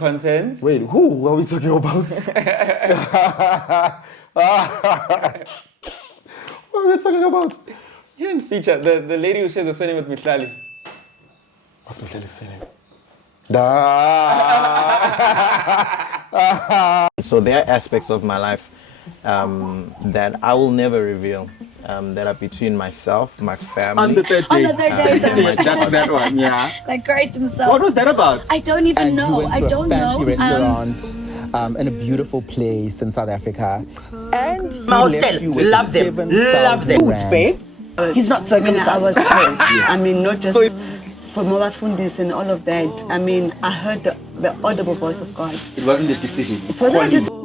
content. Wait, who are we talking about? What are we talking about? You didn't feature the lady who shares a surname with Mihlali. What's Mihlali's surname? So there are aspects of my life that I will never reveal, that are between myself, my family. On the third day. On the third day, sorry. That one, yeah. Like Christ himself. What was that about? I don't even And know. you went to I don't a fancy know. restaurant in a beautiful place in South Africa, and he Mouse left tell, you with love them, 7,000 rand. babe. He's not circumcised. I mean, not just So for Mama Fundis and all of that. I mean, I heard the audible voice of God. it wasn't a decision. It wasn't a decision.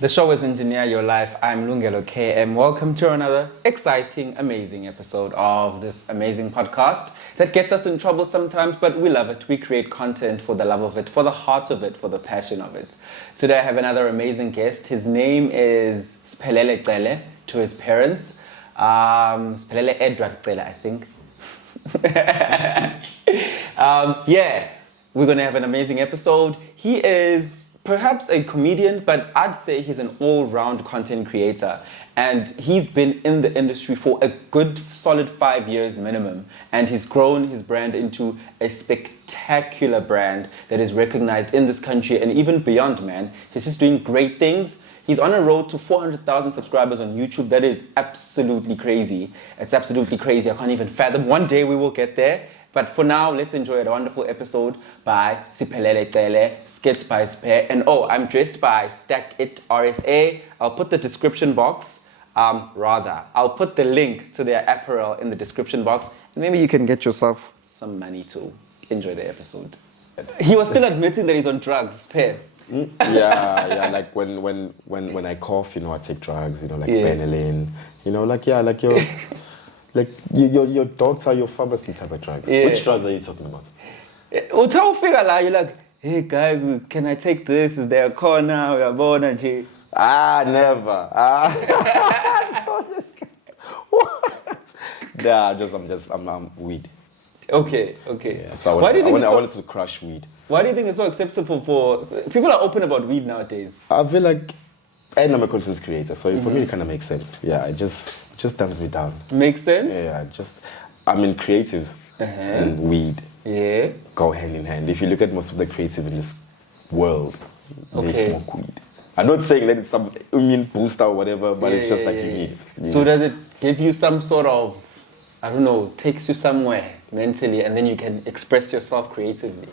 The show is Engineer Your Life. I'm Lungelo KM. Welcome to another exciting, amazing episode of this amazing podcast that gets us in trouble sometimes, but we love it. We create content for the love of it, for the heart of it, for the passion of it. Today I have another amazing guest. His name is Sphelele Cele, to his parents. Sphelele Edward Cele, I think. Yeah, we're going to have an amazing episode. He is perhaps a comedian, but I'd say he's an all-round content creator. And he's been in the industry for a good solid 5 years minimum. And he's grown his brand into a spectacular brand that is recognized in this country and even beyond, man. He's just doing great things. He's on a road to 400,000 subscribers on YouTube. That is absolutely crazy. It's absolutely crazy. I can't even fathom. One day we will get there. But for now, let's enjoy a wonderful episode by Sphelele Cele, Skits by Spare. And oh, I'm dressed by Stack It RSA. I'll put the description box, I'll put the link to their apparel in the description box. And maybe you can get yourself some money to enjoy the episode. He was still admitting that he's on drugs, Spare. Yeah, like when I cough, I take drugs, like Benylin, like your like your doctor, your pharmacy type of drugs. Yeah. Which drugs are you talking about? Well, tell figure like, you're like, hey guys, can I take this? Is there a corner? We are born and G. Never. What? I'm weed. Okay. Yeah, so Why do you think I wanted to crush weed. Why do you think it's so acceptable for people are open about weed nowadays? I feel like, and I'm a content creator, so for me it kind of makes sense. Yeah, it just dumbs me down. Makes sense? Yeah, creatives and weed go hand in hand. If you look at most of the creative in this world, they smoke weed. I'm not saying that it's some immune booster or whatever, but it's just like you need it. So does it give you some sort of, I don't know, takes you somewhere mentally and then you can express yourself creatively?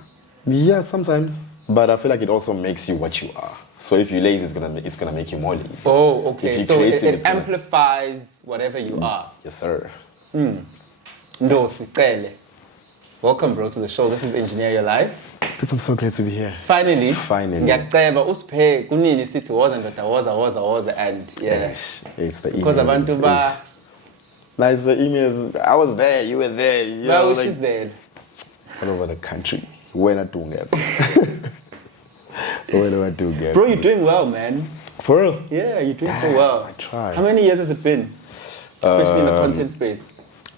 Yeah, sometimes. But I feel like it also makes you what you are. So if you're lazy, it's gonna make you more lazy. Oh, okay. If you're So creative, it amplifies whatever you are. Yes, sir. Ndosi Cele. Welcome, bro, to the show. This is Engineer Your Life. But I'm so glad to be here. Finally. Ngiyaceba usiphe kunini sithi was and and yeah. It's the email. Because abantu ba Like the emails, I was there, you were there. Where was she there? All over the country. When I do get. Bro, you're doing well, man. For real? Yeah, you're doing so well. I try. How many years has it been? Especially in the content space.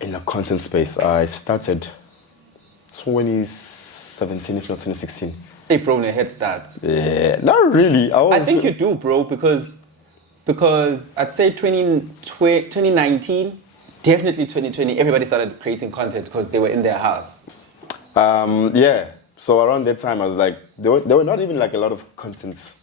In the content space, I started 2017, if not 2016. Hey, bro, in a head start. Yeah, not really. I think you do, bro, because I'd say 2019, definitely 2020, everybody started creating content because they were in their house. Yeah. So around that time, I was like, there were not even like a lot of content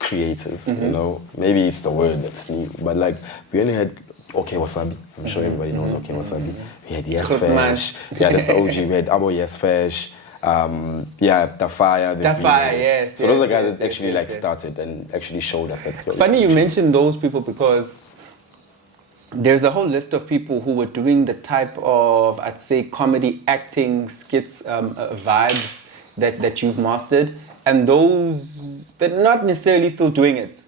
creators, Maybe it's the word that's new, but like we only had Okay Wasabi. I'm sure everybody knows Okay Wasabi. We had Yes Fesh. Yeah, that's the OG. We had Abo Yes Fesh. Tafaya. Yes. So those are the guys that actually started and actually showed us that. Funny you mentioned those people because there's a whole list of people who were doing the type of, I'd say, comedy, acting, skits, vibes that you've mastered. And those, they're not necessarily still doing it.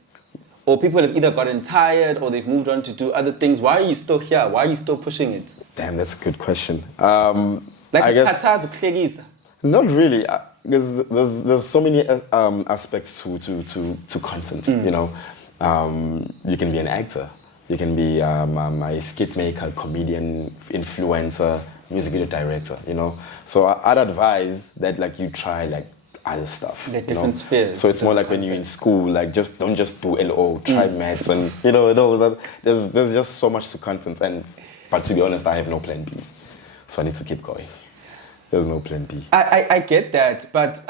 Or people have either gotten tired or they've moved on to do other things. Why are you still here? Why are you still pushing it? Damn, that's a good question. I guess... Not really, because there's so many aspects to content, You can be an actor. You can be a skit maker, comedian, influencer, music video director, you know. So I'd advise that like you try like other stuff. The different spheres. So it's more like when you're in school, like don't just do LO, try maths and you know and all that. There's just so much to content but to be honest, I have no plan B. So I need to keep going. There's no plan B. I get that, but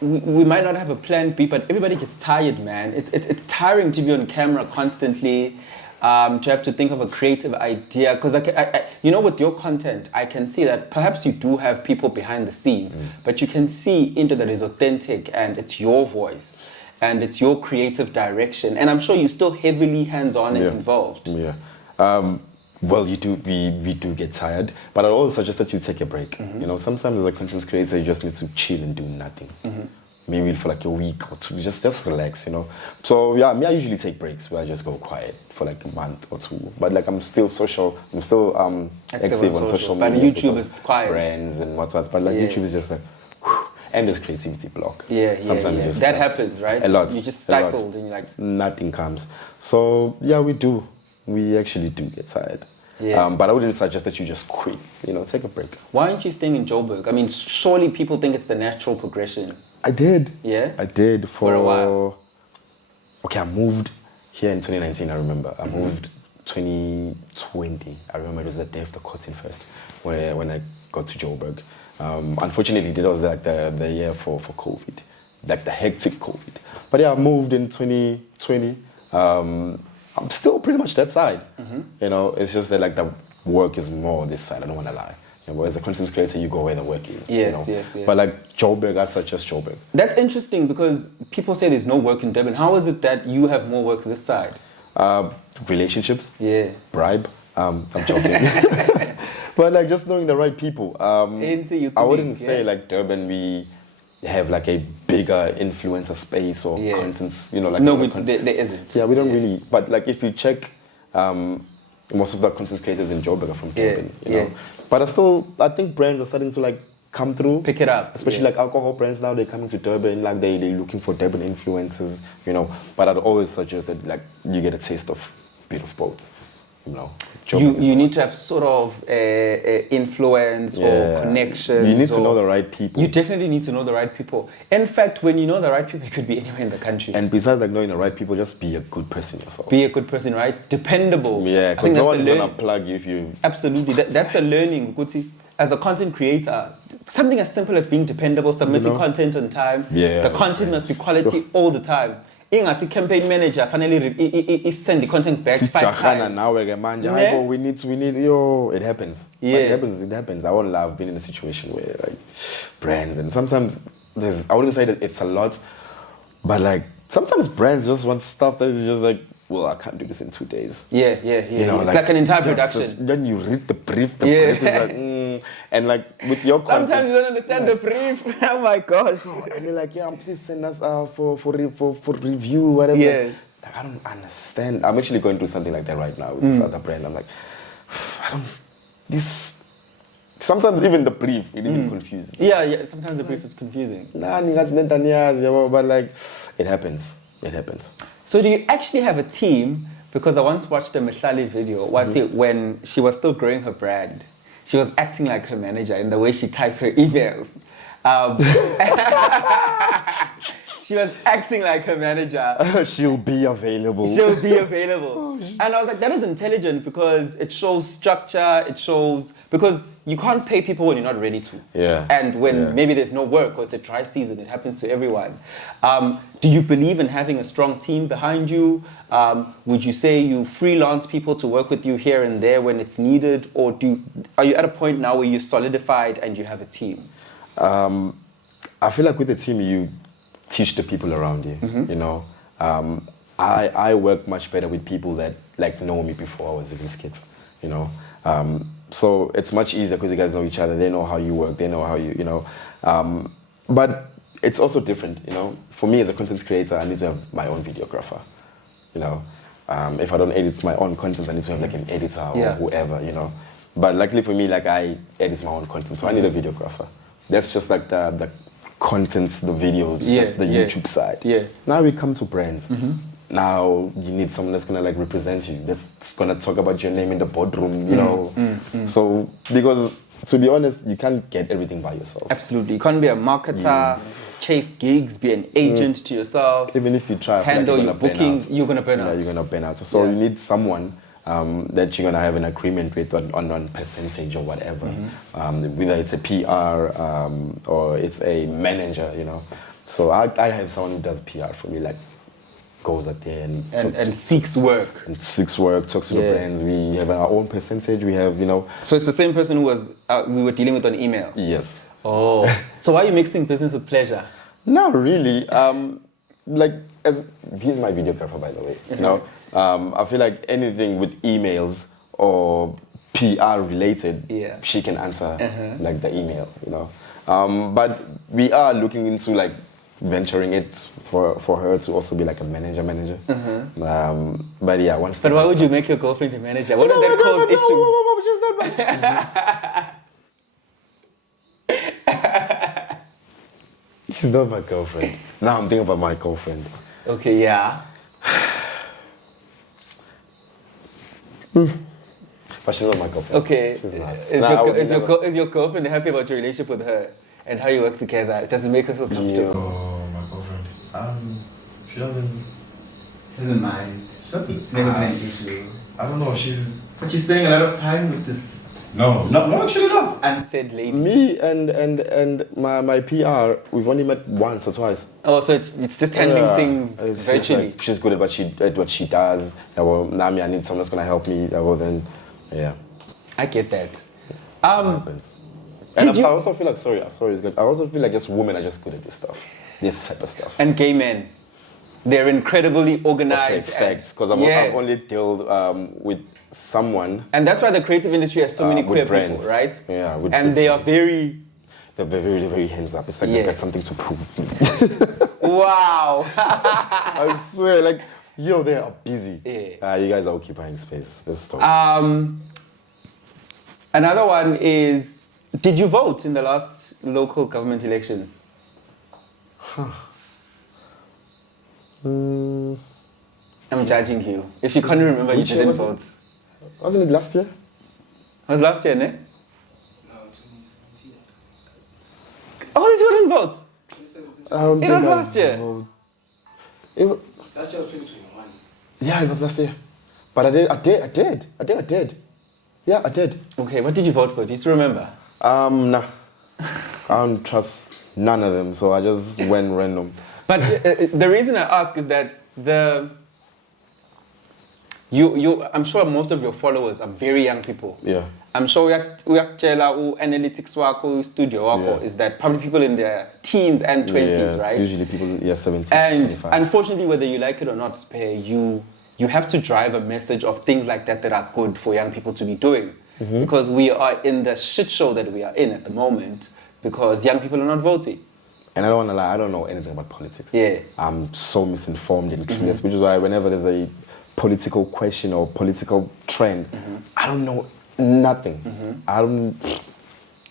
we might not have a plan B, but everybody gets tired, man. It's tiring to be on camera constantly, to have to think of a creative idea. Because you know, with your content, I can see that perhaps you do have people behind the scenes, but you can see into that is authentic and it's your voice and it's your creative direction. And I'm sure you're still heavily hands-on and involved. Yeah. Well, we do get tired, but I always suggest that you take a break. You know, sometimes as a content creator, you just need to chill and do nothing. Maybe for like a week or two, just relax, you know. So yeah, I usually take breaks where I just go quiet for like a month or two. But like I'm still social, I'm still active on social media. But YouTube is quiet. Brands and what's. But like YouTube is just like, whew, and there's creativity block. Sometimes just that happens, right? A lot. You just stifled and you're like nothing comes. So yeah, we do. We actually do get tired. But I wouldn't suggest that you just quit. You know, take a break. Why aren't you staying in Joburg? I mean, surely people think it's the natural progression. I did. Yeah? I did For a while. Okay, I moved here in 2019, I remember. I moved 2020. I remember it was the day of the cutting first when I got to Joburg. Unfortunately, that was like the year for COVID, like the hectic COVID. But yeah, I moved in 2020. I'm still pretty much that side. You know, it's just that like the work is more this side. I don't want to lie. You know, as a content creator, you go where the work is. Yes, you know? yes. But like Joburg, that's just Joburg. That's interesting because people say there's no work in Durban. How is it that you have more work this side? Relationships. Yeah. Bribe. I'm joking. But like just knowing the right people. I wouldn't say like Durban we have like a bigger influencer space or contents, you know, like there isn't. Yeah, we don't really. But like if you check, most of the content creators in Joburg are from Durban, you know. But I think brands are starting to like come through, pick it up, especially like alcohol brands now. They're coming to Durban, like they're looking for Durban influencers, you know. But I'd always suggest that like you get a taste of a bit of both. You know, you need to have sort of influence or connections. You need to know the right people. You definitely need to know the right people. In fact, when you know the right people, you could be anywhere in the country. And besides like knowing the right people, just be a good person yourself. Be a good person, right? Dependable. Yeah, because no one's gonna plug you if you. Absolutely, that's a learning, Guti. As a content creator, something as simple as being dependable, submitting content on time. Yeah, the content must be quality all the time. Ingathi campaign manager finally send the content back 5 times. Now we need it happens. Yeah. It happens. I won't love being in a situation where like brands and sometimes I wouldn't say that it's a lot, but like sometimes brands just want stuff that is just like, well, I can't do this in 2 days. Yeah. You know, it's like an entire production. Then you read the brief. The brief is like, and like with your content. Sometimes you don't understand the brief. Oh my gosh. And you're like, please send us for review, whatever. Yeah. Like, I don't understand. I'm actually going through something like that right now with this other brand. I'm like, sometimes even the brief, it even confuses. Yeah, sometimes the brief is confusing. But like, it happens. So do you actually have a team? Because I once watched a Mehlali video, when she was still growing her brand. She was acting like her manager in the way she types her emails. She was acting like her manager. She'll be available. And I was like, that is intelligent because it shows structure, because you can't pay people when you're not ready to. Yeah. And when maybe there's no work or it's a dry season, it happens to everyone. Do you believe in having a strong team behind you? Would you say you freelance people to work with you here and there when it's needed? Or are you at a point now where you're solidified and you have a team? I feel like with the team, you teach the people around you, you know. I work much better with people that like know me before I was even skits, you know. So it's much easier because you guys know each other. They know how you work. They know how you know. But it's also different, you know. For me as a content creator, I need to have my own videographer, you know. If I don't edit my own content, I need to have like an editor or whoever, you know. But luckily for me, like I edit my own content, so I need a videographer. That's just like the contents, the videos, that's the YouTube side. Yeah. Now we come to brands. now you need someone that's gonna like represent you, that's gonna talk about your name in the boardroom, you know. So because to be honest, you can't get everything by yourself. Absolutely. You can't be a marketer, chase gigs, be an agent to yourself. Even if you try, I feel like handle you're your gonna burn bookings, out. you're gonna burn Yeah, out. you're gonna burn out. So you need someone that you're gonna have an agreement with on percentage or whatever. Whether it's a PR or it's a manager, you know. So I have someone who does PR for me, like goes out there and seeks work. Talks to the brands. We have our own percentage. We have, you know. So it's the same person who was we were dealing with on email. Yes. Oh. So why are you mixing business with pleasure? Not really. Like, as he's my videographer, by the way. You know, I feel like anything with emails or PR related, she can answer like the email. You know, but we are looking into like venturing it for her to also be like a manager. But yeah, once. But why would you make your girlfriend a manager? Wouldn't that cause issues? She's not my. She's not my girlfriend. Now I'm thinking about my girlfriend. Okay, yeah. But she's not my girlfriend. Okay. She's not. Is your girlfriend happy about your relationship with her and how you work together? Does it make her feel comfortable? Oh, my girlfriend. She doesn't mind. She doesn't. It's never been an issue. I don't know. She's. But you're spending a lot of time with this No, actually not. unsaid lady. Me and my PR, we've only met once or twice. Oh, so it's just handling things It's just virtually. like, she's good at what she does. Well, Nami, I need someone that's gonna help me. Well, then, yeah. I get that. It happens. And you- I also feel like it's good. I also feel like just women are just good at this type of stuff. And gay men, they're incredibly organized. Okay, facts. Because I've only dealt with someone. And that's why the creative industry has so many with queer brands. people, right? Yeah, with and they are very. They're very, very hands up. It's like they've got something to prove. Wow. I swear, like, yo, they are busy. Yeah. You guys are occupying space. Let's talk. Another one is, did you vote in the last local government elections? I'm judging you. If you can't remember, you Which year didn't was it? vote. Wasn't it last year? It was last year, ne? Oh, you didn't vote? It was last year. Last year was 2021. Yeah, it was last year. But I did. Yeah, I did. Okay, what did you vote for? Do you still remember? Nah. I don't trust none of them, so I just went random. But the reason I ask is that I'm sure most of your followers are very young people. Yeah. I'm sure uyakutshela analytics wako, studio wako is that probably people in their teens and 20s, yeah, right? It's usually people, 17 to And 25. unfortunately, whether you like it or not, Spare, you have to drive a message of things like that are good for young people to be doing. Because we are in the shit show that we are in at the moment because young people are not voting. And I don't want to lie, I don't know anything about politics. Yeah. I'm so misinformed and clueless, which is why whenever there's a political question or political trend, I don't know nothing. I don't...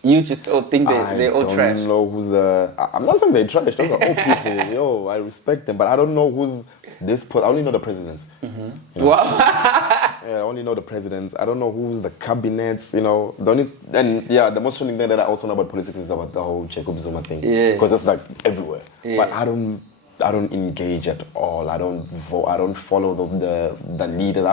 You just all think they're all trash. I don't know who's the... I'm not saying they're trash, those are all people. Yo, I respect them, but I don't know who's this... I only know the presidents. You know? Wow. Yeah, I only know the presidents. I don't know who's the cabinets, you know. The most shocking thing that I also know about politics is about the whole Jacob Zuma thing. Yeah. Because it's like everywhere. Yeah. But I don't engage at all. I don't vote. I don't follow the leaders.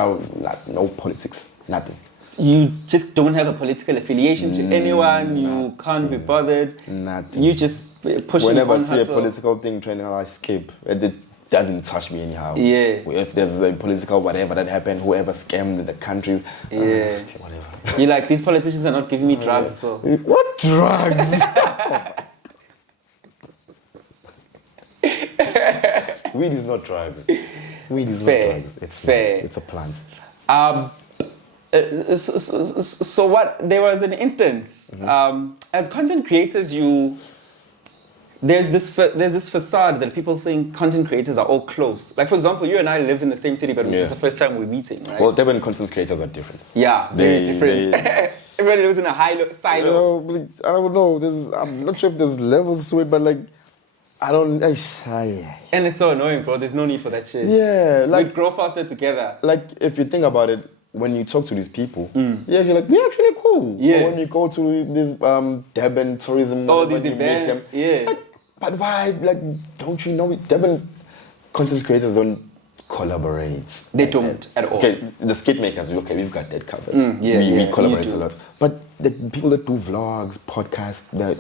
No politics. Nothing. You just don't have a political affiliation to anyone. You can't be bothered. Nothing. You just pushing Whenever I on see a hustle. political thing trending, I skip. It doesn't touch me anyhow. Yeah. If there's a political whatever that happened, whoever scammed the countries, Yeah. okay, whatever. You're like, these politicians are not giving me drugs, so... What drugs? Weed is not drugs. Weed is Fair. not drugs. It's Fair. It's a plant. So what? There was an instance. As content creators, there's this facade that people think content creators are all close. Like, for example, you and I live in the same city, but it's the first time we're meeting, right? Well, Durban content creators are different. Yeah, very different. Everybody lives in a silo. I don't know. I'm not sure if there's levels to it, but like, I don't. And it's so annoying, bro. There's no need for that shit. Yeah, like We'd grow faster together. like if you think about it, when you talk to these people, yeah, you're like, we're actually cool. Yeah. Or when you go to this Durban tourism, All whatever, these you meet events, them, yeah. like, but why? Like, don't you know? Durban content creators don't collaborate. They don't at all. Okay, the skate makers, okay, we've got that covered. yeah, we yeah, collaborate you a do. lot. But the people that do vlogs, podcasts, that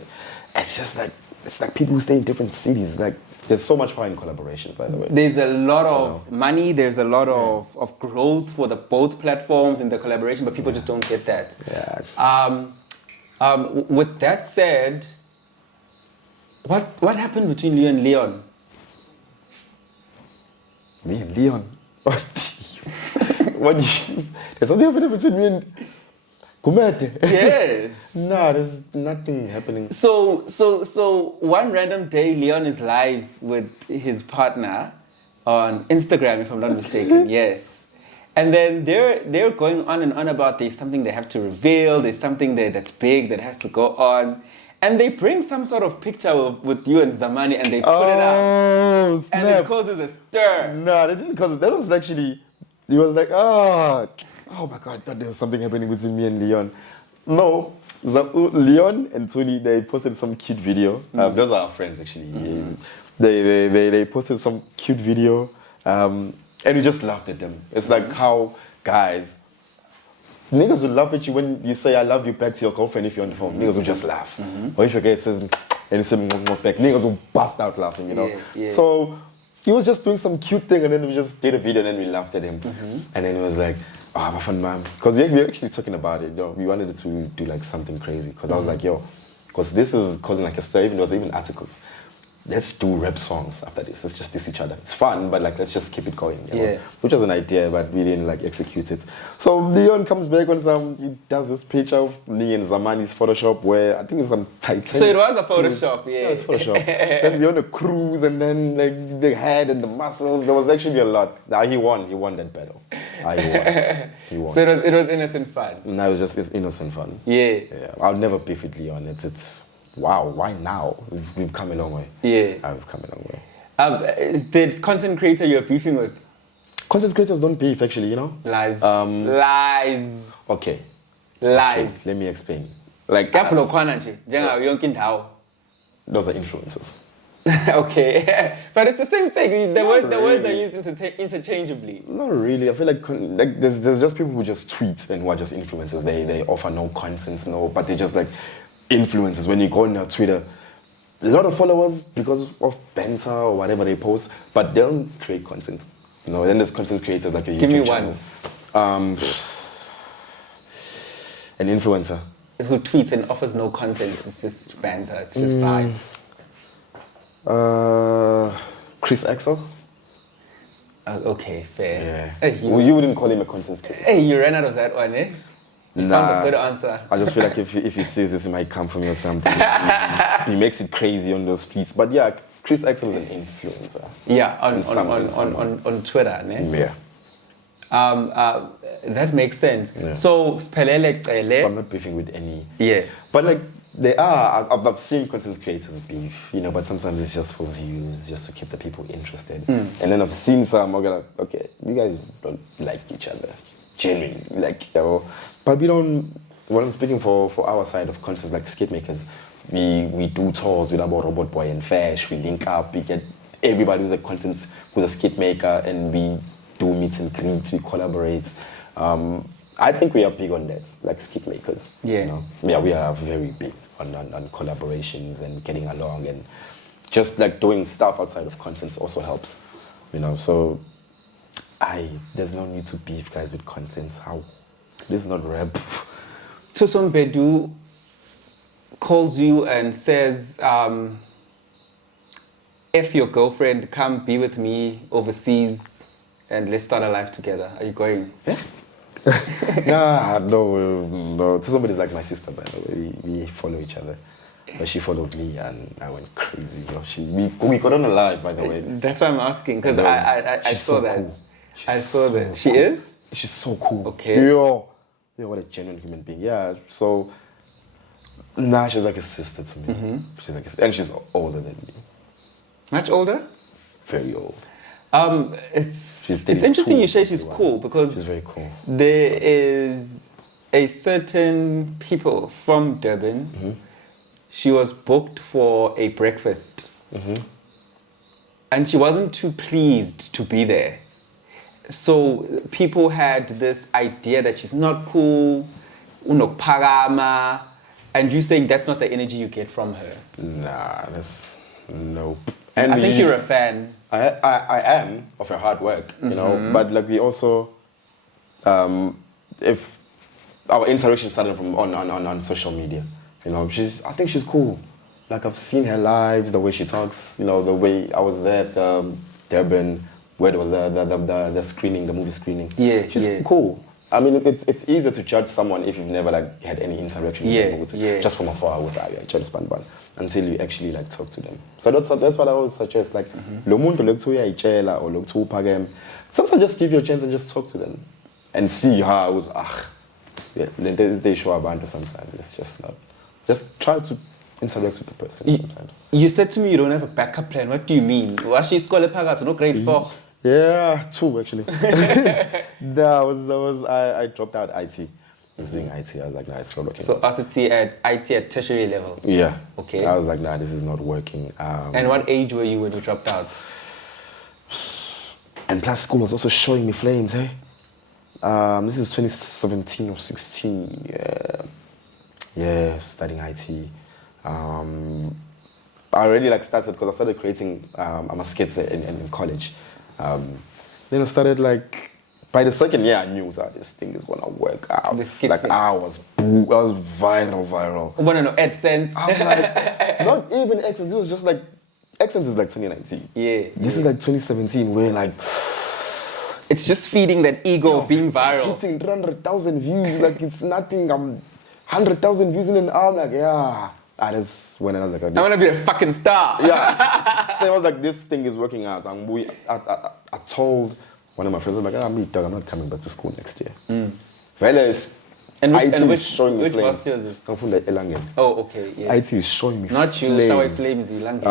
it's just like it's like people who stay in different cities. Like, there's so much power in collaborations, by the way. There's a lot of money, there's a lot of growth for the both platforms in the collaboration, but people just don't get that. Yeah. With that said, what happened between you and Leon? Me and Leon. What do you? There's something happening between me and Kumete. Yes. No, there's nothing happening. So one random day, Leon is live with his partner on Instagram, if I'm not mistaken. Yes. And then they're going on and on about there's something they have to reveal, there's something that's big that has to go on. And they bring some sort of picture with you and Zamani and they put it up. Oh, And it causes a stir. No, they didn't cause it. That was actually, he was like, oh my God, I thought there was something happening between me and Leon. No, Leon and Tony, they posted some cute video. Those are our friends, actually. They posted some cute video, and we just laughed at them. It's like how guys, niggas will laugh at you when you say I love you back to your girlfriend if you're on the phone. Niggas will just laugh. Or if your guy says, and you say back, niggas will bust out laughing, you know? Yeah. So he was just doing some cute thing and then we just did a video and then we laughed at him. And then it was like, oh, my fun man. Because we were actually talking about it, yo. We wanted to do like something crazy. Because I was like, yo, because this is causing like a stir, even there was even articles. Let's do rap songs after this. Let's just diss each other. It's fun, but like let's just keep it going. You know? Yeah. Which was an idea, but we didn't like execute it. So Leon comes back on he does this picture of me and Zamani's Photoshop where I think it's some Titanic. So it was a Photoshop, yeah. Yeah, it's Photoshop. Then we're on a cruise and then like the head and the muscles. There was actually a lot. Nah, he won that battle. He won. So it was innocent fun. No, it's innocent fun. Yeah. I'll never beef with Leon. It's wow, why now? We've come a long way. Yeah. We've come a long way. Is the content creator you're beefing with? Content creators don't beef, actually, you know? Lies. Lies. Okay. Lies. Okay, let me explain. Like, Kaplo khona nje, njengayo yonke indawo. those are influencers. Okay. But it's the same thing. The words are really. used interchangeably. Not really. I feel like there's just people who just tweet and who are just influencers. They offer no content, but they're just like influencers. When you go on their Twitter, a lot of followers because of banter or whatever they post, but they don't create content. Then there's content creators like a YouTube Give me channel. one. An influencer. Who tweets and offers no content. It's just banter. It's just vibes. Chris Axel. Okay, fair. Yeah. Hey, Well, you wouldn't call him a content creator. hey, you ran out of that one, eh? You found a good answer. I just feel like if he sees this, it might come from you or something. He makes it crazy on those streets. But yeah, Chris Axel is an influencer. Yeah, on Twitter, ne? Yeah. That makes sense. Yeah. So, Spelele So I'm not beefing with any. Yeah. But like, they are, I've seen content creators beef, but sometimes it's just for views, just to keep the people interested. And then I've seen some, okay, you guys don't like each other, genuinely, but we don't, when I'm speaking for our side of content, like skate makers, we do tours with our Robot Boy and Fash, we link up, we get everybody who's a skate maker, and we do meet and greet, we collaborate. I think we are big on that, like skate makers. Yeah. Yeah, we are very big on collaborations and getting along, and just like doing stuff outside of content also helps. So there's no need to beef guys with content. How? This is not rap. Thuso Mbedu calls you and says, if your girlfriend, come be with me overseas and let's start a life together. Are you going? Yeah. No. Somebody's like my sister, by the way. We follow each other. But she followed me and I went crazy. We got on a live, by the way. That's why I'm asking, because I saw that. Cool. I saw that. Cool. She is? She's so cool. Okay. Yo, what a genuine human being. Yeah, so, she's like a sister to me. She's like and she's older than me. Much older? Very old. It's She's interesting 32, you say she's 31. cool because She's very cool. there is a certain people from Durban. Mm-hmm. She was booked for a breakfast. Mm-hmm. And she wasn't too pleased to be there. So people had this idea that she's not cool, unokphakama, and you saying that's not the energy you get from her. Nah, that's nope. I think you're a fan. I am of her hard work, you know, but like we also, if our interaction started from on social media, you know, I think she's cool. Like I've seen her live, the way she talks, you know, the way I was there at Durban, where there was the screening, the movie screening. Yeah, she's cool. I mean, it's easier to judge someone if you've never like had any interaction with them, just from afar with until you actually like talk to them. So that's what I always suggest. Like, lo muntu lekuthiwa uyayitshela or lekuthiwa uphakeme, sometimes just give you a chance and just talk to them and see how they show abantu sometimes. It's just not. Just try to interact with the person sometimes. You said to me you don't have a backup plan. What do you mean? Was she scholar phakathi no grade 4? Yeah, 2 actually. I dropped out IT. I was doing IT. I was like, nah, it's not working. So IT at tertiary level. Yeah. Okay. I was like, nah, this is not working. And what age were you when you dropped out? And plus, school was also showing me flames, hey? This is 2017 or 16. Yeah, studying IT. I already like started because I started creating my skits in college. Then I started like, by the second year I knew that this thing is gonna work out. The skits like thing. I was viral. I want to know AdSense. I was like, not even AdSense, it was just like, AdSense is like 2019. Yeah. This is like 2017 where like, It's just feeding that ego of being viral. hitting 300,000 views, like it's nothing. I'm 100,000 views in an hour, I'm like, yeah. That's when I was like, I want to be a fucking star. yeah. So I was like, this thing is working out. And I told one of my friends, I was like, I'm not coming back to school next year. Well, And is showing me which flames. was this? I'm from the Elangen. Oh, okay, yeah. IT is showing me Not you, flames. shower flames, Ilangi.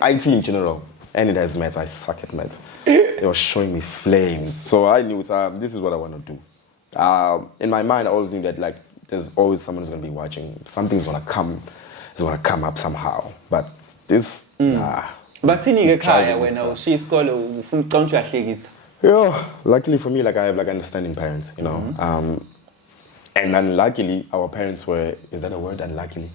IT in general. And it has maths. I suck at maths. It was showing me flames. So I knew this is what I want to do. In my mind, I always knew that like there's always someone who's going to be watching. Something's going to come. It's going to come up somehow. But this, nah. But in your Child car, in when this she's called from country ahlekisa. Yeah, luckily for me, like I have like understanding parents, you know. And unluckily, our parents were, is that a word, unluckily?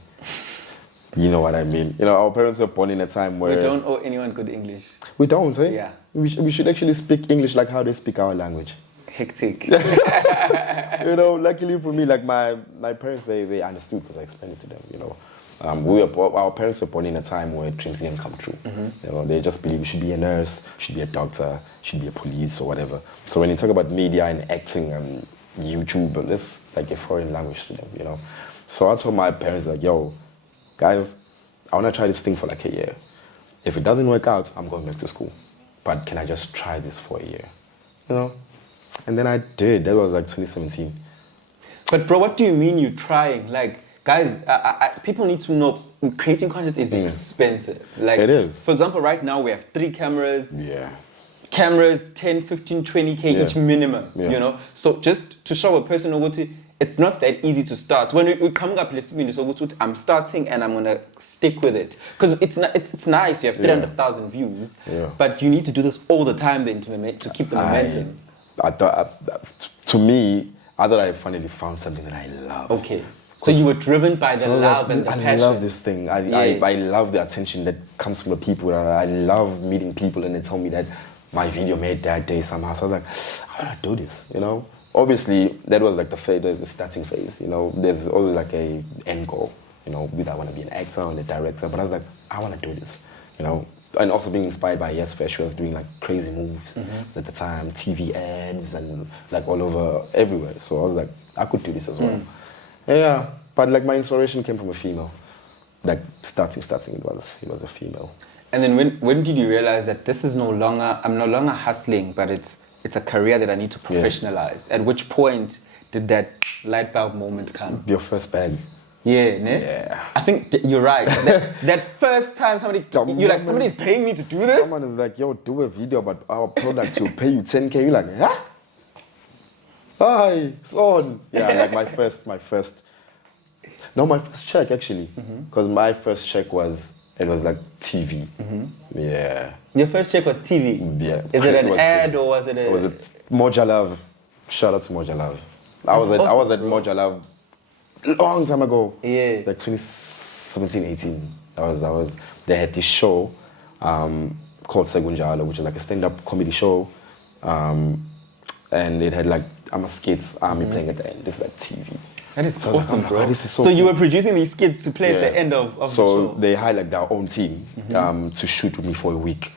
You know what I mean. You know, our parents were born in a time where... We don't owe anyone good English. We don't, eh? Yeah. We should actually speak English like how they speak our language. Hectic. You know, luckily for me, like my parents, they understood because I explained it to them, you know. Our parents were born in a time where dreams didn't come true. You know, they just believe you should be a nurse, should be a doctor, should be a police or whatever. So when you talk about media and acting and YouTube, and this like a foreign language to them, you know. So I told my parents like, yo, guys, I want to try this thing for like a year. If it doesn't work out, I'm going back to school. But can I just try this for a year? You know? And then I did. That was like 2017. But bro, what do you mean you're trying? Like, guys, people need to know creating content is expensive. Like, it is. For example, right now we have 3 cameras. Yeah. Cameras, 10, 15, 20K each minimum, you know? So just to show a person, it's not that easy to start. When we come up, I'm starting and I'm going to stick with it. Because it's nice, you have 300,000 views, but you need to do this all the time then to keep the momentum. To me, I thought I finally found something that I love. Okay. So you were driven by the love and the passion. I love this thing. I love the attention that comes from the people. I love meeting people and they tell me that my video made that day somehow. So I was like, I want to do this, you know? Obviously, that was like the starting phase, you know? There's also like a end goal, you know? Whether I want to be an actor or a director, but I was like, I want to do this, you know? And also being inspired by Yes Fair, she was doing like crazy moves at the time, TV ads and like all over, everywhere. So I was like, I could do this as well. Yeah, but like my inspiration came from a female. Like starting, it was a female. And then when did you realize that this is I'm no longer hustling, but it's a career that I need to professionalize? At which point did that light bulb moment come? Your first bag. Yeah, ne? Yeah. I think you're right. that first time you're like, somebody's paying me to do this? Someone is like, yo, do a video about our products, we'll pay you 10K. You're like, huh? Hi, it's on. Yeah, like my first check actually. Because my first check was like TV. Yeah. Your first check was TV? Yeah. Is it an was ad crazy. or was it a... Was it Moja Love? Shout out to Moja Love. I was at Moja Love long time ago. Yeah. Like 2017, 18. They had this show called Segunjalo, which is like a stand-up comedy show. And it had like skits, me playing at the end. This is like TV. That is So awesome, like, bro. this is so so you cool. were producing these skits to play at the end of the show? So they hired like their own team to shoot with me for a week.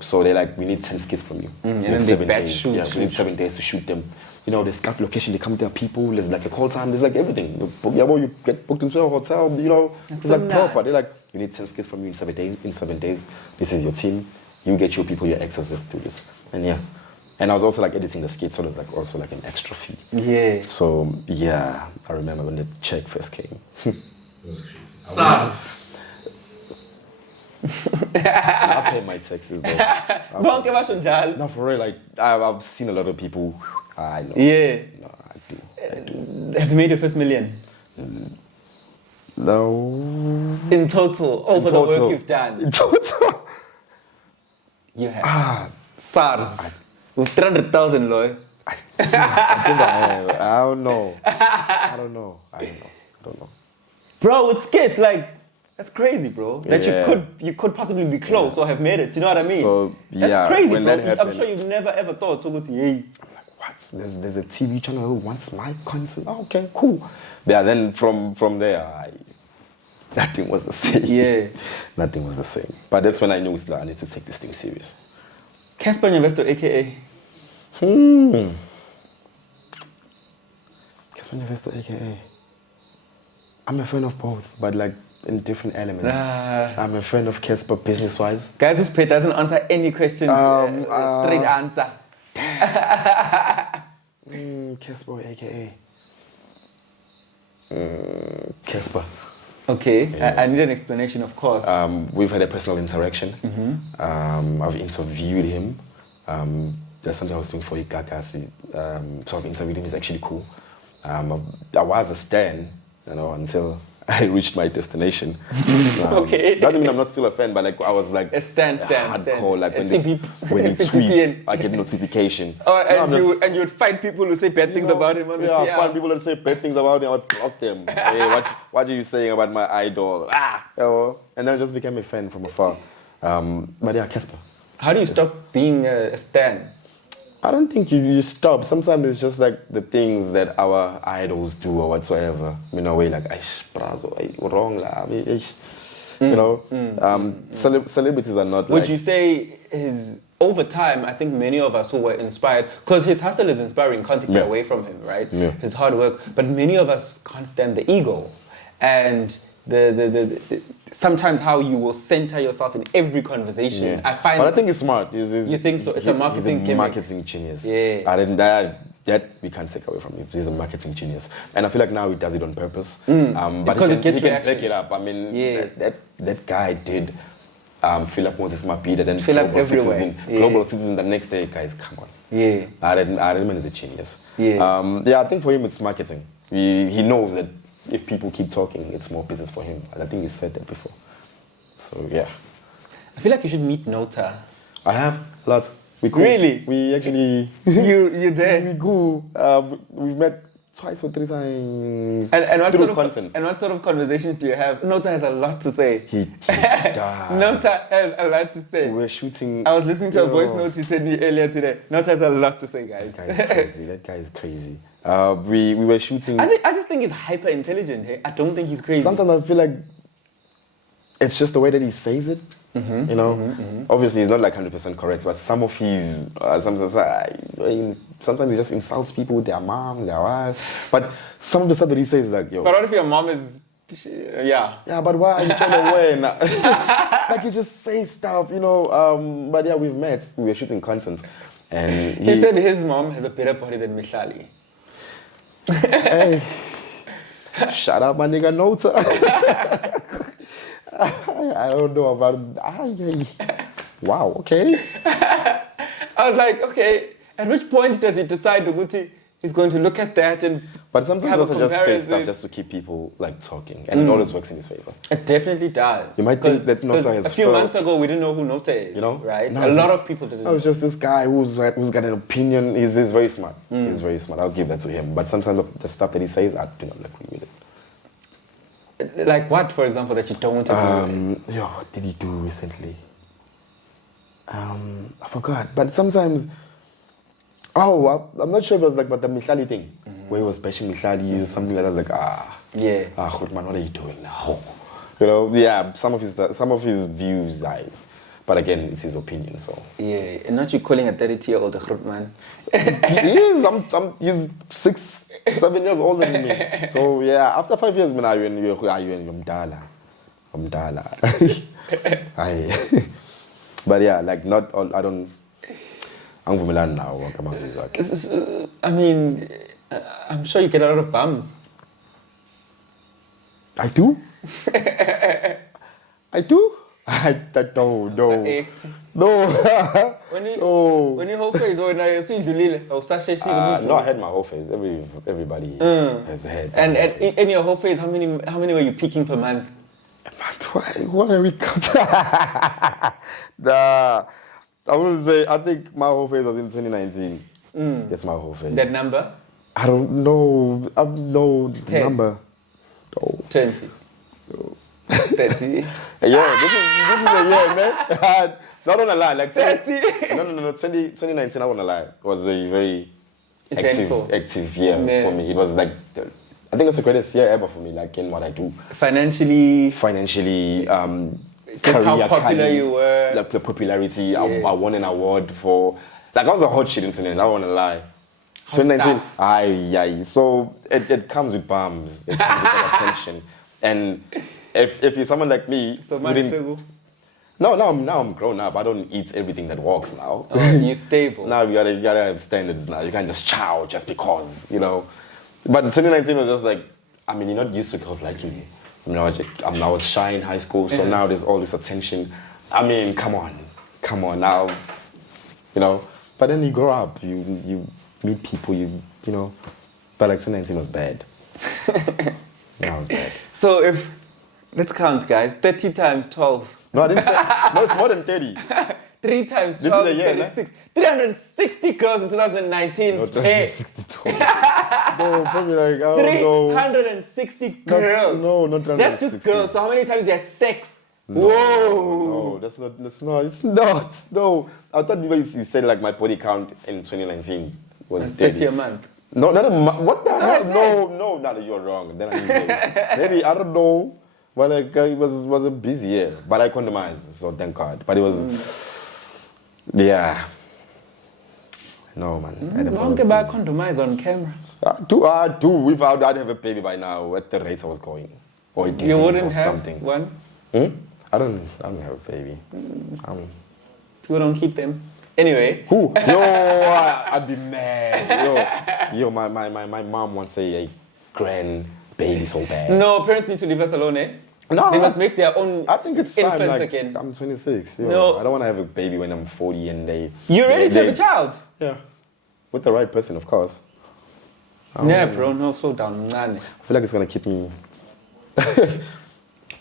So they're like, we need 10 skits from you. And We then have they 7 batch days. shoot, Yeah, shoot. we need 7 days to shoot them. You know, they scout location, they come with their people, there's like a call time, there's like everything. You get booked into a hotel, you know, it's so like proper. nice. They're like, you need 10 skits from you in 7 days. In 7 days, this is your team. You get your people, your extras, let's do this. And yeah. And I was also like editing the skits, so there's like also like an extra fee. Yeah. So yeah, I remember when the check first came. It was crazy. SARS. I pay my taxes though. Bonke basho njalo. No, for real, like I've seen a lot of people. I know. Yeah. No, I do. Have you made your first million? No. In total, over the total. work you've done? In total. You have. SARS. It was 300,000, Loy. I think I have. I don't know. I don't know. Bro, with skits, like, that's crazy, bro. That Yeah. you could possibly be close or have made it. Do you know what I mean? So, that's yeah, crazy, when bro. that happened- I'm sure you've never ever thought so good. Hey. What? There's a TV channel who wants my content. Oh, okay, cool. Yeah, then from there, nothing was the same. Yeah. Nothing was the same. But that's when I knew I need to take this thing serious. Casper Investor, aka. Casper Investor, aka. I'm a fan of both, but like in different elements. I'm a fan of Casper business-wise. Guys, this page doesn't answer any question. Straight answer. Casper, aka. Casper. Okay, I need an explanation, of course. We've had a personal interaction. I've interviewed him. There's something I was doing for Ikakasi. So I've interviewed him. He's actually cool. I was a stan, until I reached my destination. Okay. Doesn't mean I'm not still a fan, but like I was like A stan. hardcore. Like A when TP when he TPN. tweets, I get notification. Oh, No, I'm just- and you would find people who say bad things about him on the Yeah, I TR. find people that say bad things about him. I would block them. Hey, what are you saying about my idol? And then I just became a fan from afar. But yeah, Casper. How do you stop being a stan? I don't think you stop. Sometimes it's just like the things that our idols do or whatsoever. In a way, like, brazo, wrong lah. Celebrities are not Would like... you say over time, I think many of us who were inspired, because his hustle is inspiring, can't take it away from him, right? Yeah. His hard work, but many of us can't stand the ego. And the sometimes how you will center yourself in every conversation. I find... But I think it's smart. You think so? It's a marketing He's a gimmick. marketing genius. Yeah. I didn't that we can't take away from him. He's a marketing genius. And I feel like now he does it on purpose. But Because it gets he can back reactions. it up. I mean, Yeah. that guy did fill up Moses Mapida, then Fill up Global everywhere. Citizen. Yeah. Global Citizen the next day, guys, come on. Yeah. Adelman is a genius. Yeah. I think for him it's marketing. He knows that if people keep talking, it's more business for him. And I think he said that before. So yeah. I feel like you should meet Nota. I have a lot. We cool. Really? We actually... You there? we go. We've met twice or 3 times And what through sort of content. And what sort of conversations do you have? Nota has a lot to say. He does. Nota has a lot to say. We're shooting... I was listening to a voice note he sent me earlier today. Nota has a lot to say, guys. That guy is crazy. That guy is crazy. We were shooting... I just think he's hyper intelligent. Hey? I don't think he's crazy. Sometimes I feel like it's just the way that he says it. Obviously, he's not like 100% correct, but some of his... sometimes he just insults people, their mom, their wife. But some of the stuff that he says is like, yo... But what if your mom is... Yeah. Yeah, but why are you trying to win? Like, you just say stuff, But yeah, we've met. We were shooting content. And He said his mom has a better body than Mihlali. Hey. Shout out my nigga Nota. I don't know about. Wow. Okay. I was like, okay, at which point does he decide Uguti he's going to look at that and But sometimes have he a also just say comparison? stuff just to keep people like talking, and it always works in his favor. It definitely does. You might think that Nota 'cause has a few felt- months ago we didn't know who Nota is, You know? right? No, A it's lot just- of people didn't No, know. it's just this guy who's got an opinion. He's very smart. He's very smart. I'll give that to him. But sometimes the stuff that he says, I do not agree with it. Like what, for example, that you don't agree with? What did he do recently? I forgot. But sometimes, I'm not sure if it was like, but the Mihlali thing, where he was bashing Mihlali or something like that. I was like, Yeah. Grootman, what are you doing now? You know, yeah, some of his views, but again, it's his opinion, so. Yeah, and not you calling a 32-year-old a Grootman. He is. He's 6, 7 years older than me. So yeah, after 5 years, I'm Dala. But yeah, like not all. I don't. I'm from Milan now. I mean, I'm sure you get a lot of bums. I do. I do. I don't. No. No. When you whole face, when I see you, No, I had my whole face. Everybody has a head. And in your whole face, how many were you peaking per month? Why are we Nah, I wouldn't say. I think my whole face was in 2019. That's my whole face. That number? I don't know. I have no 10. number. No. 20. No. 30. Yeah, this is a year, man. Not on a lie, like 30. No. 2019, I won't lie, was a very Eventful. active year Yeah. for me. It was like, I think it's the greatest year ever for me, like in what I do. Financially, Financially, just how career, popular you were. like the popularity. Yeah. I won an award for, like I was a hot shit in 2019, I don't want to lie. Hot 2019, so it comes with bums, it comes with like attention. And if you're someone like me, So, wouldn't- No, now I'm grown up. I don't eat everything that walks now. You stable. Now you gotta have standards now. You can't just chow just because, you know. But 2019 was just like, I mean, you're not used to girls liking you. I was shy in high school, so now there's all this attention. I mean, come on now, you know. But then you grow up, you meet people, you know. But like 2019 was bad. That was bad. So let's count, guys. 30 times 12. No, I didn't say. No, it's more than 30. 3 times This 12 is is a year, 36. 360 girls in 2019. No, Spare. 362. No, probably like, I don't know. 360 girls. No, not 360. That's just girls. So how many times you had sex? No, Whoa. no, it's not. No, I thought you said like my body count in 2019 was 30 a month. No, not a month. What the That's what I hell? said. No, you're wrong. Then maybe I don't know. But like it was a busy year. But I condomised, so thank God. But it was, yeah. No man. Long about condomize on camera. I do. If I'd have a baby by now, at the rate I was going, or a disease You wouldn't or have something. one? I don't have a baby. People don't keep them. Anyway. Who? Yo, I'd be mad. Yo, my mom wants a grand baby so bad. No, parents need to leave us alone, eh? No, They must make their own I think it's time. infants Like, again. I'm 26. Yo. No. I don't want to have a baby when I'm 40 and they. You're ready to have a child? Yeah, with the right person, of course. Nah, bro, no, slow down. Man. I feel like it's gonna keep me.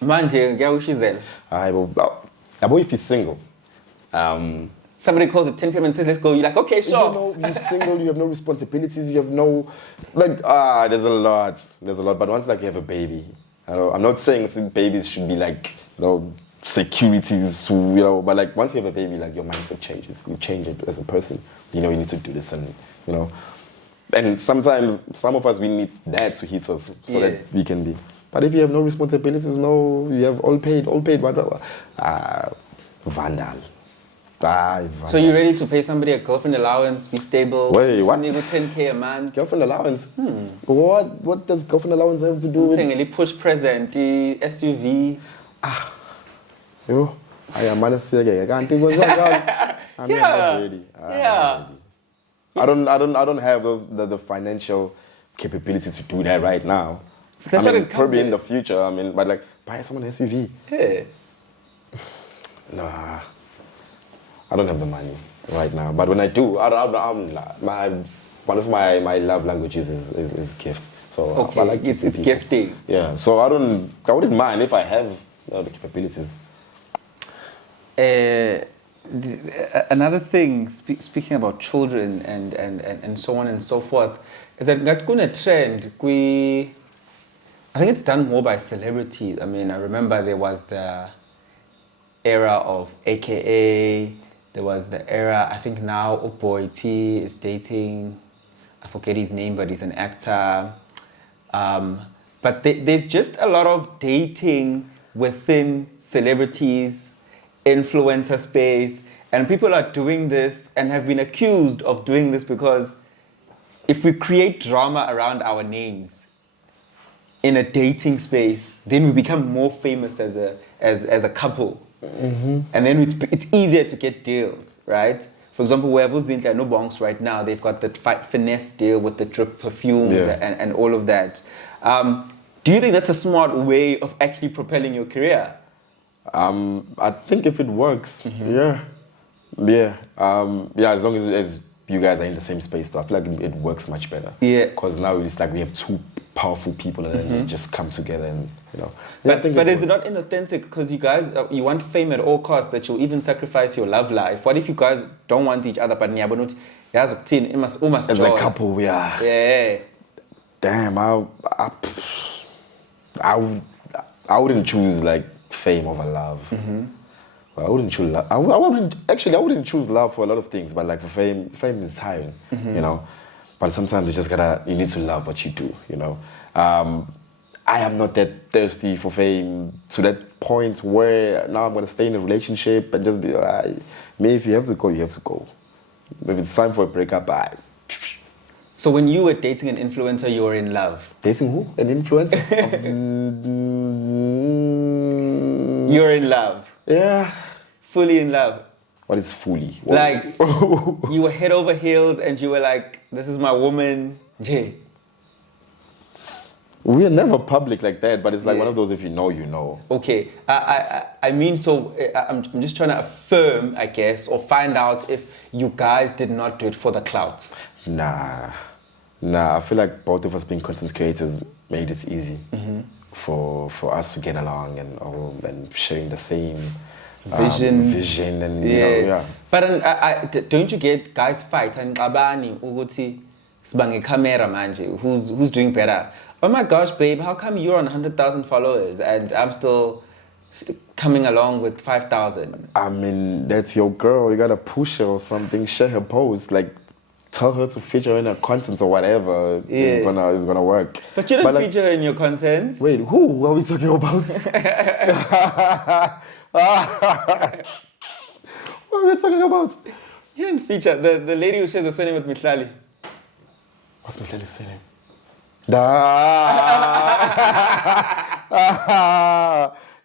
Manje, ngiyawushizela. Boy, if he's single. Somebody calls at 10 p.m. and says, let's go. You're like, okay, sure. You know, you're single, you have no responsibilities, you have no, like, there's a lot. But once, like, you have a baby, I'm not saying babies should be, like, securities, but, like, once you have a baby, like, your mindset changes. You change it as a person. You know, you need to do this and, and sometimes, some of us, we need that to hit us so that we can be. But if you have no responsibilities, you have all paid, whatever, vandal. So you're ready to pay somebody a girlfriend allowance, be stable? Wait, what? Nego 10K a month. Girlfriend allowance? What does girlfriend allowance have to do with? Saying push present, the SUV. Yo, I am honestly, I can't think what's going on. I'm not ready. I don't have the financial capability to do that right now. That's I what mean, it comes probably in with. the future. I mean, but like buy someone an SUV. Yeah. Nah, I don't have the money right now. But when I do, one of my love languages is gifts. So Okay, I like it's gifting people. gifting. Yeah. So I wouldn't mind if I have the capabilities. Another thing, speaking about children and so on and so forth, is that that kuna trend. I think it's done more by celebrities. I mean, I remember there was the era of AKA. There was the era. I think now Boy T is dating. I forget his name, but he's an actor. But there's just a lot of dating within celebrities, influencer space, and people are doing this and have been accused of doing this because if we create drama around our names in a dating space, then we become more famous as a couple. Mm-hmm. And then it's easier to get deals, right? For example, we have Uzinhle and Bonks right now. They've got the finesse deal with the drip perfumes and all of that. Do you think that's a smart way of actually propelling your career? I think if it works, yeah. As long as you guys are in the same space, though, I feel like it works much better. Yeah. Because now it's like we have two powerful people and then they just come together and, you know. But is it not inauthentic because you guys, you want fame at all costs, that you'll even sacrifice your love life? What if you guys don't want each other, but as a couple, yeah. Yeah. Damn, I wouldn't choose like fame over love. Mm-hmm. I wouldn't choose love. I wouldn't choose love for a lot of things, but like for fame is tiring, you know. But sometimes you need to love what you do, you know. I am not that thirsty for fame to that point where now I'm gonna stay in a relationship and just be like, me, if you have to go, you have to go. If it's time for a breakup, So when you were dating an influencer, you were in love? Dating who? An influencer? You're in love? Yeah. Fully in love? What is fully? Like, you were head over heels and you were like, this is my woman. Yeah. We are never public like that, but it's like one of those, if you know, you know. Okay. I mean, so I'm just trying to affirm, I guess, or find out if you guys did not do it for the clout. Nah. I feel like both of us being content creators made it easy for us to get along and sharing the same vision and you know, yeah. But don't you get guys fight and abani uguti sbange camera manje who's doing better? Oh my gosh, babe, how come you're on 100,000 followers and I'm still coming along with 5,000? I mean, that's your girl. You gotta push her or something. Share her post. Like, tell her to feature in her content or whatever. It's gonna work. But you don't feature her in your content. Wait, who are we talking about? What are we talking about? You didn't feature the lady who shares a surname with Mihlali. What's Mihlali's surname? Nah,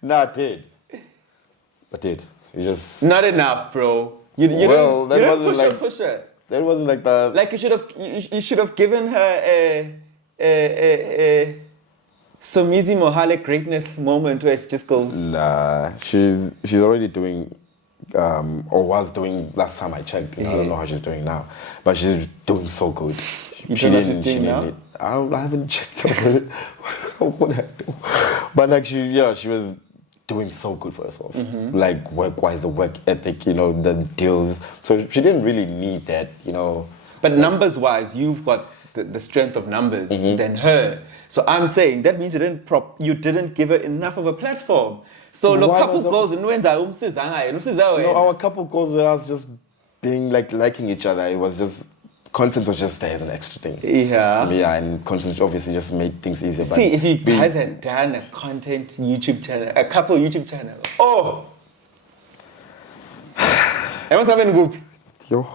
I did. You just not enough, bro. You didn't push her. That wasn't like that. Like you should have given her a Somizi Mohale greatness moment where it just goes. Nah, she's already doing, or was doing last time I checked. I don't know how she's doing now, but she's doing so good. You don't know how she's doing now? I haven't checked her. What I do? But like she was doing so good for herself. Like work-wise, the work ethic, you know, the deals. So she didn't really need that, you know. But numbers-wise, you've got the strength of numbers than her. So I'm saying that means you didn't give her enough of a platform. So the couple goals and when our couple goals were us just being like liking each other. It was just content was just there as an extra thing. Yeah, and content obviously just made things easier. See, if you guys had done a content YouTube channel, a couple YouTube channel, everyone's having a group. Yo.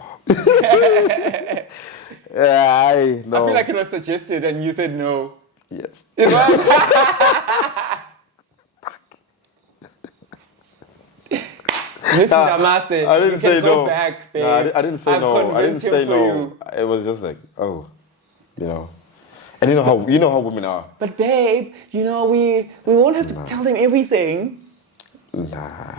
I know. I feel like it was suggested and you said no. Yes. You know? Listen, Damase, I didn't say no. Go back, babe. I didn't say no. I didn't say no. It was just like, you know. And you know how women are. But babe, we won't have to tell them everything. Nah.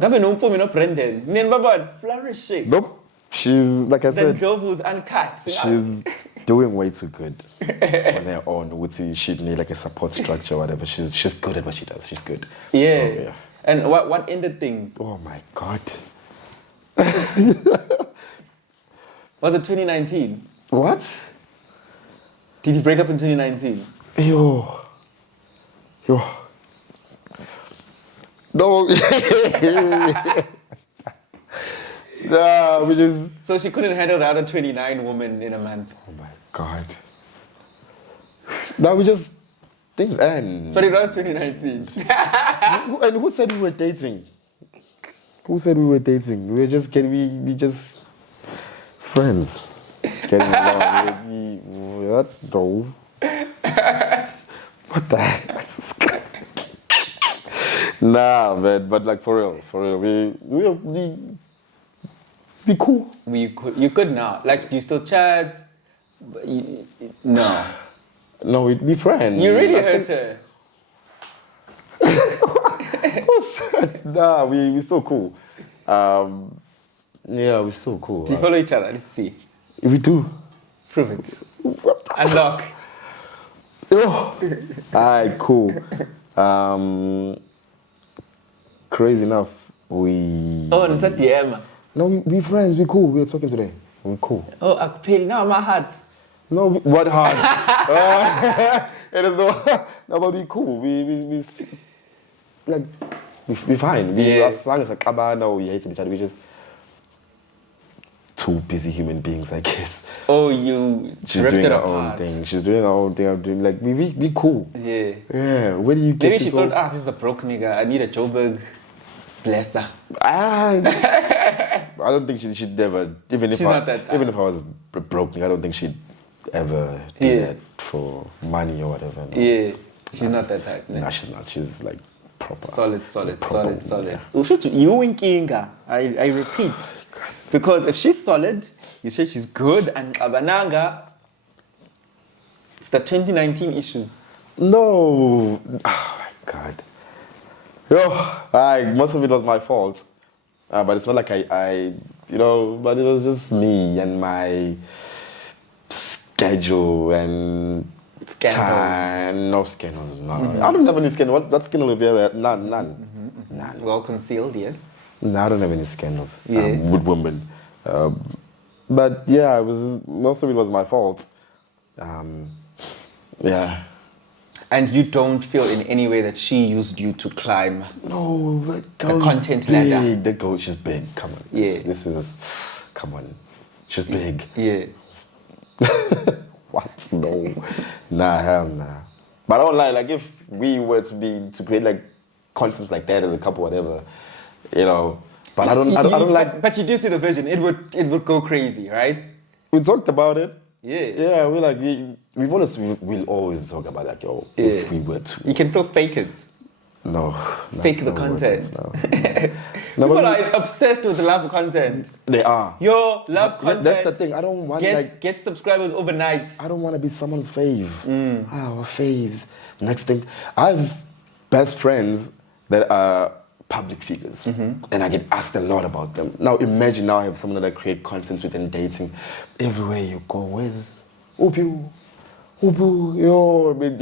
Ngabe nompumi no Brendan. Nini baba flourishing. Nope. She's, like I The said, job was uncut. she's doing way too good on her own. Would see she'd need like a support structure, whatever. She's good at what she does. She's good. Yeah. So, yeah. And what ended things? Oh my God. Was it 2019? What? Did you break up in 2019? Yo. No. Nah, we just. So she couldn't handle the other 29 women in a month. Oh my God. Now we just. Things end. But it was 2019. And who said we were dating? Who said we were dating? We were just getting, we just friends. Getting along. What? No. What the heck? Nah, man. But like for real, we cool. You could now. Like, do you still chat? No. No, we friends. You really hurt her. Nah, we still cool. Yeah, we still cool. Do you follow each other? Let's see. We do. Prove it. Unlock. Oh. Alright, cool. Crazy enough, we. Oh, and it's a DM. No, we friends. We cool. We are talking today. We cool. Oh, I pay now my heart. No, what hard? It is no, but we cool. We like we fine. Yeah. As long as like no, we hated each other. We just two busy human beings, I guess. Oh, you She's drifted doing her apart. own thing. She's doing her own thing. I'm doing like we cool. Yeah. Yeah. Where do you get Maybe she this all- thought, this is a broke nigga. I need a Joburg blesser. I don't think she'd never. Even if She's not that type. even if I was broke, I don't think she'd ever do Yeah. that for money or whatever. No. Yeah. She's not that type. Nah, she's not. She's like proper. Solid. Proper, yeah. You inkinga. I repeat. Because if she's solid, you say she's good, and Abananga, it's the 2019 issues. No. Oh my God. Yo, most of it was my fault. But it's not like I but it was just me and my schedule and Scandals. time. No scandals, no. I don't have any scandals. What scandal have you ever had? None. None. Well concealed, yes. No, I don't have any scandals Yeah. with women. But yeah, most of it was my fault. Yeah. And you don't feel in any way that she used you to climb. No, that girl is content big. ladder. That girl, she's big. Come on. Yeah. This is, come on. She's big. Yeah. What? No. Nah, hell nah. But I don't lie, like if we were to create like content like that as a couple, whatever, but I don't like. But you do see the vision. It would go crazy, right? We talked about it. Yeah. Yeah, we'll always talk about like, if we were to. You can still fake it. No. Fake the no, content. No. People are obsessed with love content. They are. Yo, love content. That's the thing. I don't want get subscribers overnight. I don't want to be someone's fave. Our faves. Next thing, I have best friends that are public figures, and I get asked a lot about them. Now imagine I have someone that I create content with and dating. Everywhere you go, where's Ubu? Yo, I mean,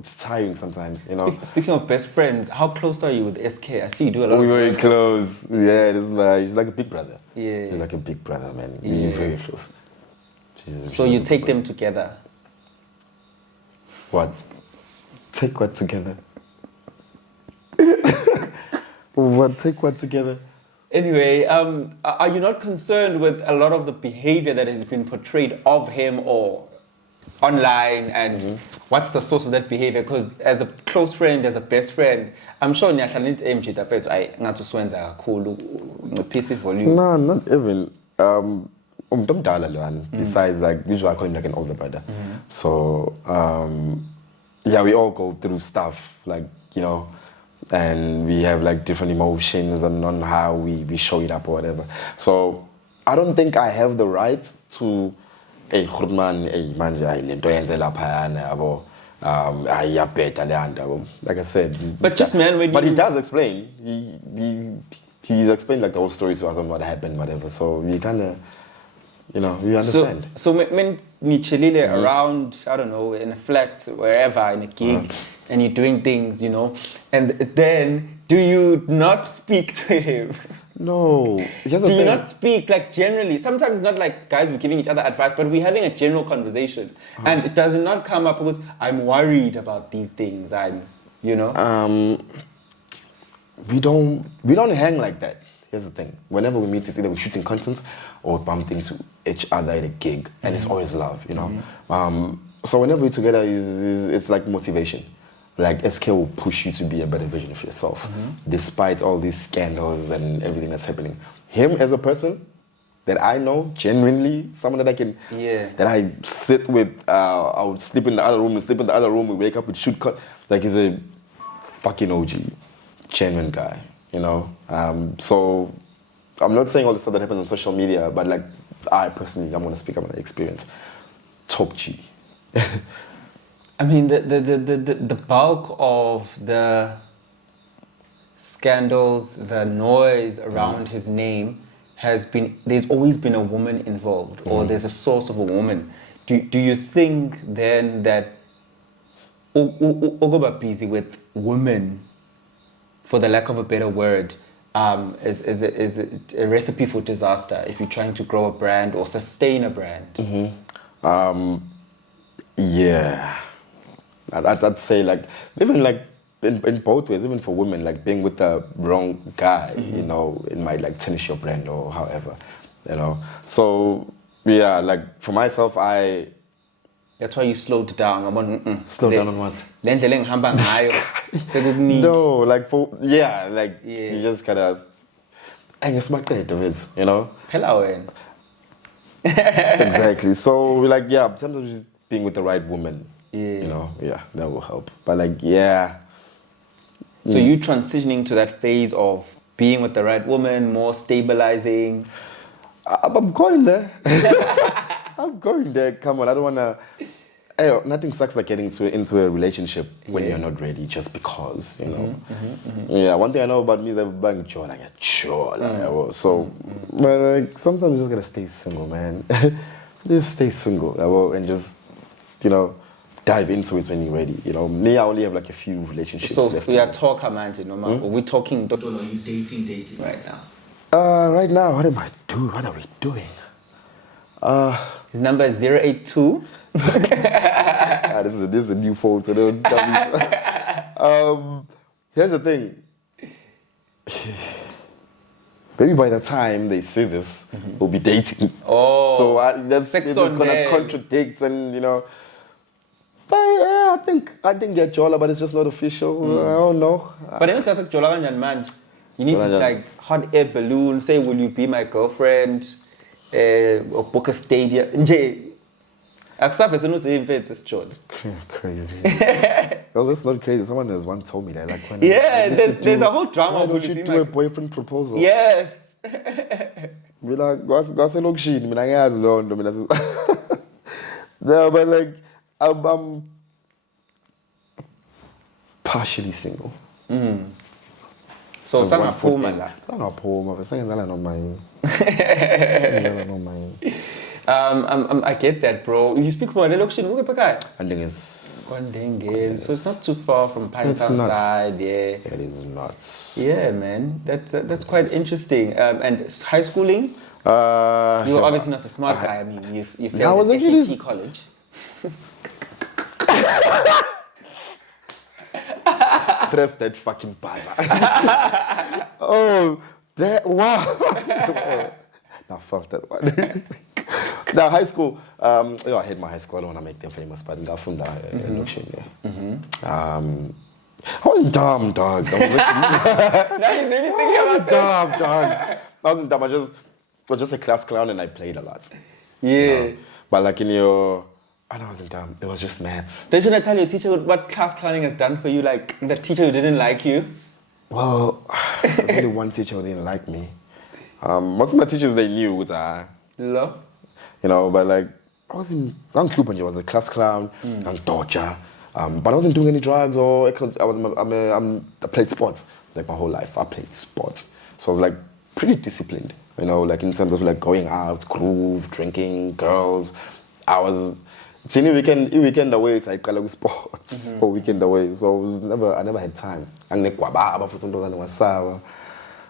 it's tiring sometimes, Speaking of best friends, how close are you with SK? I see you do a lot. We're of very work. close. Yeah, he's like a big brother. Yeah. He's like a big brother, man. Yeah. We're very close. So you take them together. What? Take what together? What? Take what together? Anyway, are you not concerned with a lot of the behavior that has been portrayed of him or online, and what's the source of that behavior? Because as a close friend, as a best friend, I'm sure niyahlanisa MJ tapethu ngathi uswenza kakhulu no-PC volume. No, not even. Umdala lwana. Besides, like, usually I call him like an older brother. So, yeah, we all go through stuff, like, and we have like different emotions and on how we show it up or whatever. So I don't think I have the right to hey, Goodman, hey, manje, lento yenze laphayana, yabo. Ayabeta le yabo. Like I said. But just man, when but you... he does explain. He's explained like the whole story to us on what happened, whatever. So we kind of, you know, we understand. So when you chillile around, I don't know, in a flat, wherever, in a gig, and you're doing things, you know, and then do you not speak to him? No. Do you not speak, like, generally? Sometimes it's not like guys we're giving each other advice, but we're having a general conversation. And it does not come up because I'm worried about these things. You know? We don't hang like that. Here's the thing. Whenever we meet, it's either we're shooting content or bumping into each other at a gig. And it's always love, you know? So whenever we're together, it's like motivation. Like, SK will push you to be a better version of yourself, despite all these scandals and everything that's happening. Him as a person that I know, genuinely, someone that I can, that I sit with, I would sleep in the other room and sleep in the other room, we wake up and shoot cut. Like, he's a fucking OG, genuine guy, you know? So, I'm not saying all the stuff that happens on social media, but like, I personally, I'm gonna speak about my experience. Top G. I mean, the bulk of the scandals, the noise around his name has been, there's always been a woman involved, or there's a source of a woman. Do you think then that Ogoba busy with women, for the lack of a better word, is a recipe for disaster if you're trying to grow a brand or sustain a brand? Yeah. I'd say, like, even like in both ways, even for women, like being with the wrong guy, you know, it might like tarnish your brand or however, you know. So yeah, like for myself, that's why you slowed down. Slow down on what? No, like you just gotta, and it's my creative, you know. Hello, exactly. So like, yeah, sometimes just being with the right woman. You know, that will help. But like, So you transitioning to that phase of being with the right woman, more stabilizing? I'm going there. I'm going there. Come on, I don't wanna. Nothing sucks like getting into a relationship when you're not ready, just because, you know. Yeah, one thing I know about me is I'm bang chola. So, but like, sometimes you just gotta stay single, man. Just stay single, and just, you know, dive into it when you're ready. You know, me, I only have like a few relationships left. So we are talking, man. Are we talking? Are you dating right now? Right now, what am I doing? What are we doing? His number is 082. This is a new phone, so don't tell me. Here's the thing. Maybe by the time they see this, we'll be dating. Oh, so that's gonna contradict, and you know. But yeah, I think they're Jola, but it's just not official. I don't know. But then it's like Jola and man, you need to like hot air balloon. Say, will you be my girlfriend? Or book a stadium. Accept as not even it's Jola. Crazy. Well, that's not crazy. Someone has once told me that. Like, when there's a whole drama. Why don't you do a boyfriend proposal? Yes. Be like, what's a look shit? No, but like, I'm partially single. So some are poor man. Some are poor man. Some are not mine. I get that, bro. You speak about relocation. I think it's. So it's not too far from Pinetown side. Yeah. It is not. Yeah, man. That's quite interesting. And high schooling. You were obviously not the smart guy. I mean, you failed at FET college. Press that fucking buzzer. Oh, wow. I felt that one. Now, high school, I hate my high school. I don't want to make them famous, but I found that I wasn't dumb, dog. Now he's really thinking about dumb, dog. I wasn't dumb. I was just a class clown and I played a lot. Yeah. You know? But like in your... I wasn't dumb. It was just maths. Don't you want to tell your teacher what class clowning has done for you? Like, the teacher who didn't like you? Well, there's only one teacher who didn't like me. Most of my teachers, they knew. Hello? You know, but like, I was in Durban. I was a class clown, and dodger. But I wasn't doing any drugs or because I played sports like my whole life. I played sports, so I was like pretty disciplined. You know, like in terms of like going out, groove, drinking, girls. I was. It's any weekend away. It's like sports or weekend away. So I never had time.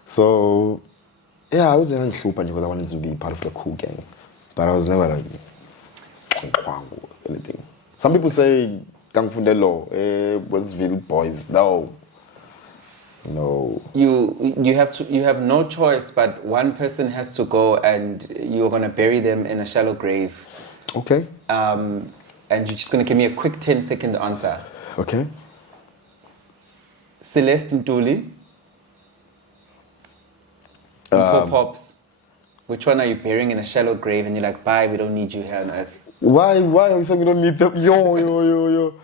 So yeah, I was in Durban because I wanted to be part of the cool gang, but I was never like anything. Some people say Gang Fundelo, Westville boys. No. You have no choice, but one person has to go, and you're gonna bury them in a shallow grave. Okay. And you're just gonna give me a quick 10-second answer. Okay. Celeste Ntuli. Pops. Which one are you burying in a shallow grave? And you're like, bye, we don't need you here on earth. Why are you saying we don't need them? Yo.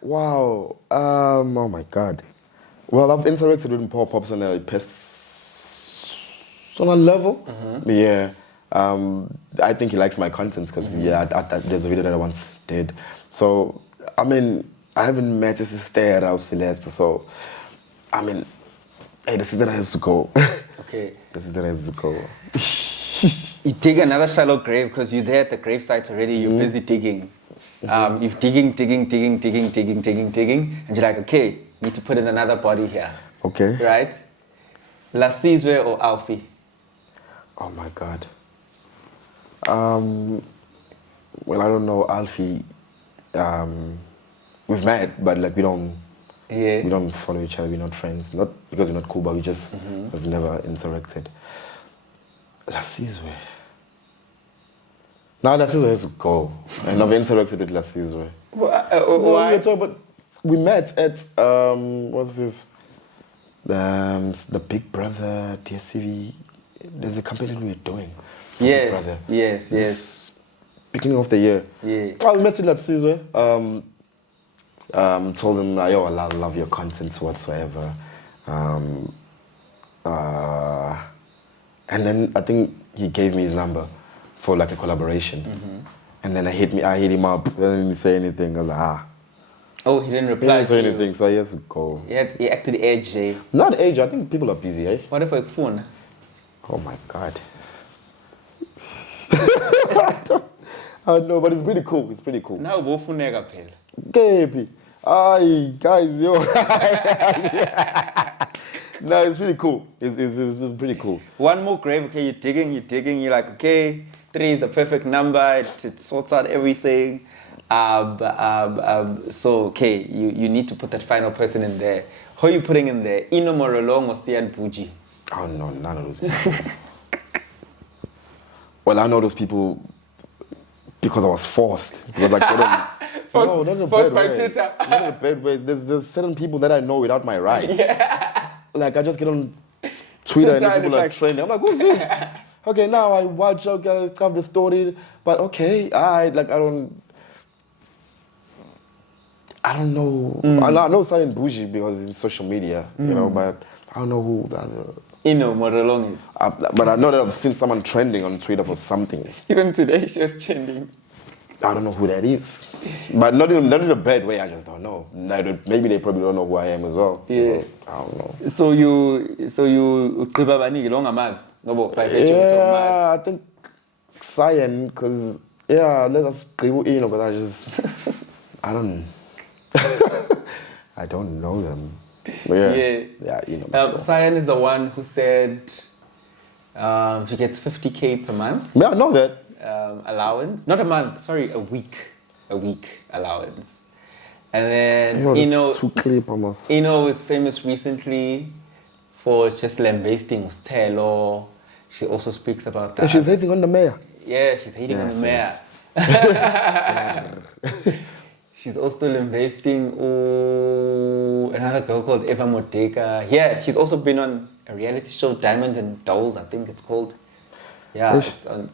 Wow. Oh my God. Well, I've interacted with Paul Pops on a personal level. Yeah. I think he likes my content because there's a video that I once did. So I mean, I haven't met his sister or Celeste. So I mean, hey, the sister has to go. Okay. The sister has to go. You dig another shallow grave because you're there at the gravesite already. You're busy digging. You're digging, and you're like, okay, need to put in another body here. Okay. Right? Lasizwe or Alfie? Oh my God. Well, I don't know, Alfie. We've met, but like we don't follow each other. We're not friends. Not because we're not cool, but we just have never interacted. Lasizwe. Now Lasizwe has to go, and I've interacted with Lasizwe. Why? But we met at what's this? The Big Brother DSTV. There's a campaign that we were doing. Yes. Beginning of the year. Yeah. Well, we met with Lasizwe. Told him, yo, I love your content whatsoever. And then I think he gave me his number for like a collaboration. And then I hit him up. He didn't say anything. I was like, Oh, he didn't He reply didn't say to anything, you. so he has to go. He acted edge, eh? Not age, I think people are busy, eh? What if I phone? Oh my God. I don't know, but it's pretty cool. It's pretty cool. Now go phoneka phela. Gaby. Aye, guys, yo. No, it's pretty cool. It's pretty cool. One more grave, okay, you're digging, you're like, okay, 3 is the perfect number, it sorts out everything. So, okay, you need to put that final person in there. Who are you putting in there? Ino Morolong or Sian Puji? Oh no, none of those people. Well, I know those people because I was forced. Because like, no, not in a Forced bad by way. Twitter. Not in a bad way. There's certain people that I know without my rights. Yeah. Like I just get on Twitter and Sometimes people it's are like- trending. I'm like, who's this? Okay, now I watch you guys have the story, but okay, I don't know. I know Silent Bougie because it's in social media, you know, but I don't know who the other. Ino Morolong is. But I know that I've seen someone trending on Twitter for something. Even today, she was trending. I don't know who that is. But not in a bad way, I just don't know. Maybe they probably don't know who I am as well. Yeah. So, I don't know. So you Kibabani long amas. No, but by virtue of Yeah, I think Cyan, because, let us go in, because I just, I don't know them. But yeah, you know. Cyan is the one who said she gets 50K per month. Yeah, I know that. Allowance, not a month, sorry, a week allowance. And then Too clear, almost. Ino was famous recently for just lambasting Stelo. She also speaks about that. And she's hating on the mayor. Yeah, she's hating on the mayor. She's also lambasting another girl called Eva Modeka. Yeah, she's also been on a reality show, Diamonds and Dolls, I think it's called. Yeah, it's on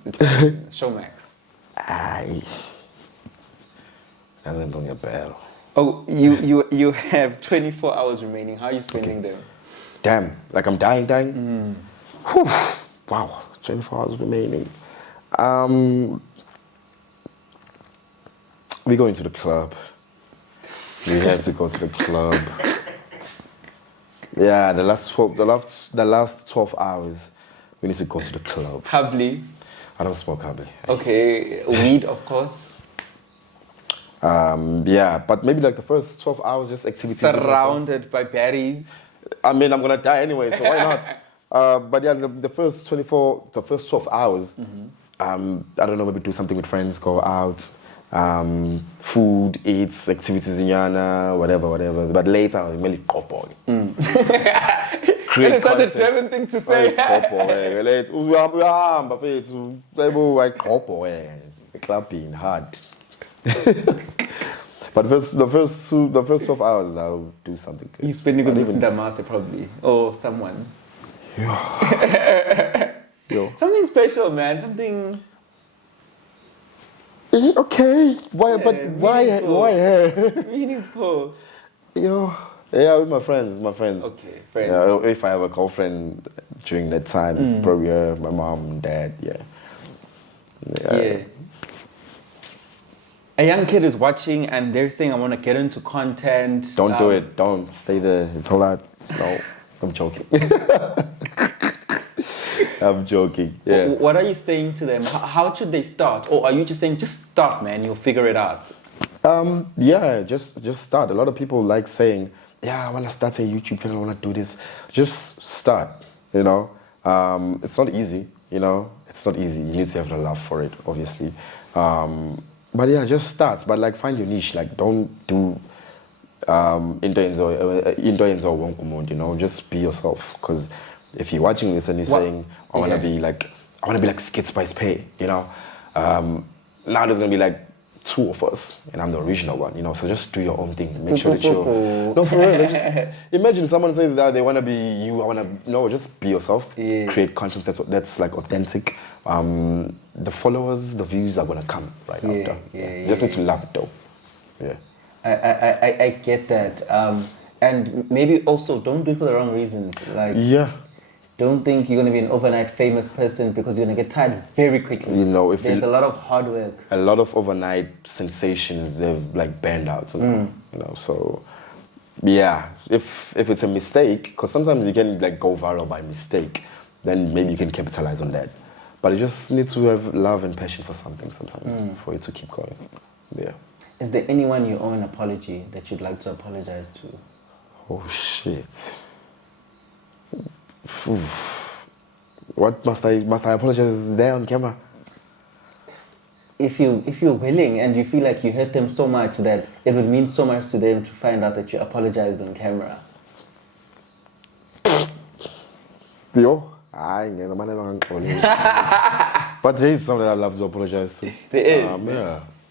Showmax. Aye. Doesn't ring a bell. Oh, you have 24 hours remaining. How are you spending them? Damn, like I'm dying. Whew. Wow, 24 hours remaining. We going to the club. We have to go to the club. Yeah, the last 12 hours, we need to go to the club. Hubbly. I don't smoke hubbly. Okay, weed, of course. Yeah, but maybe like the first 12 hours, just activities. Surrounded by berries. I mean, I'm gonna die anyway, so why not? But yeah, the first 12 hours, I don't know, maybe do something with friends, go out, food, eats, activities in Yana, whatever. But later, I'm really kopo. It's such a German thing to say. Clapping hard. But the first 12 hours, I'll do something good. You're spending with Mr. Damase probably, or someone. Yo. Something special, man. Something. Okay. Why? But why? meaningful. Why her? Meaningful. Yo. Yeah, with my friends. Okay, friends. Yeah, if I have a girlfriend during that time, probably her, my mom, and dad. Yeah. A young kid is watching and they're saying, I want to get into content. Don't do it. Don't stay there. It's a lot. No, I'm joking. I'm joking. Yeah. What are you saying to them? How should they start? Or are you just saying, just start, man, you'll figure it out? Yeah, just start. A lot of people like saying, yeah, I want to start a YouTube channel, I want to do this. Just start, you know. It's not easy, you know. It's not easy. You need to have a love for it, obviously. But yeah, just start. But like, find your niche. Like, don't do into you know. Just be yourself. Because if you're watching this and you're saying, I want to be like Skits by Pay, you know. Now there's gonna be like 2 of us, and I'm the original one, you know. So just do your own thing. Make sure that you're no, for real. Just, imagine someone says that they want to be you. Just be yourself. Yeah. Create content that's like authentic. The followers, the views are gonna come right after. You just need to love it though. Yeah. I get that. And maybe also don't do it for the wrong reasons. Like, don't think you're going to be an overnight famous person because you're going to get tired very quickly. You know, there's a lot of hard work. A lot of overnight sensations, they've like burned out. You know, so yeah, if it's a mistake, because sometimes you can like go viral by mistake, then maybe you can capitalize on that. But you just need to have love and passion for something sometimes for it to keep going. Yeah. Is there anyone you owe an apology that you'd like to apologize to? Oh shit. What must I apologize there on camera? If you're willing and you feel like you hurt them so much that it would mean so much to them to find out that you apologized on camera. Yo, but there is something I love to apologize to. There is.